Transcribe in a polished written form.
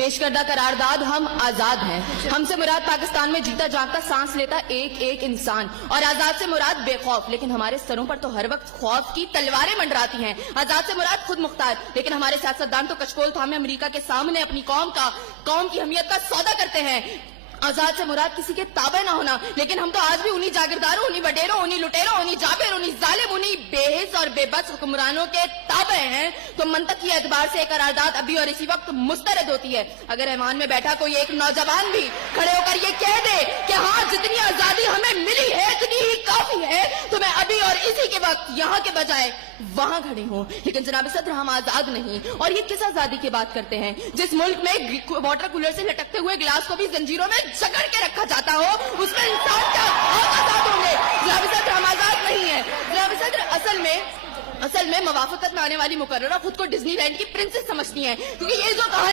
پیش کردہ قرارداد ہم آزاد ہیں. ہم سے مراد پاکستان میں جیتا جاگتا سانس لیتا ایک ایک انسان, اور آزاد سے مراد بے خوف, لیکن ہمارے سروں پر تو ہر وقت خوف کی تلواریں منڈراتی ہیں. آزاد سے مراد خود مختار, لیکن ہمارے سیاستدان تو کچکول تھامے امریکہ کے سامنے اپنی قوم کی حمیت کا سودا کرتے ہیں. آزاد سے مراد کسی کے تابع نہ ہونا, لیکن ہم تو آج بھی انہی جاگیرداروں, انہی وڈیروں, انہی لٹیروں, انہی جابر, انہی ظالم, انہی بے حس اور بے بس حکمرانوں کے تابع ہیں. تو منطقی اعتبار سے قرارداد ابھی اور اسی وقت مسترد ہوتی ہے. اگر ایوان میں بیٹھا کوئی ایک نوجوان بھی کھڑے ہو کر یہ کہہ دے کہ ہاں جتنی آزادی ہمیں ملی ہے اتنی ہی کافی ہے, تو میں ابھی اور اسی کے وقت یہاں کے بجائے وہاں کھڑی ہوں. لیکن جناب صدر, ہم آزاد نہیں. اور یہ کس آزادی کی بات کرتے ہیں جس ملک میں واٹر کولر سے لٹکتے ہوئے گلاس کو بھی زنجیروں میں جکڑ کے رکھا جاتا ہو, اس میں انسان کیا آزاد ہوں گے؟ جناب صدر, ہم آزاد نہیں ہیں. جناب صدر, اصل میں موافقت میں آنے والی مقررہ خود کو ڈزنی لینڈ کی پرنسس سمجھتی ہیں, کیونکہ یہ جو کہانی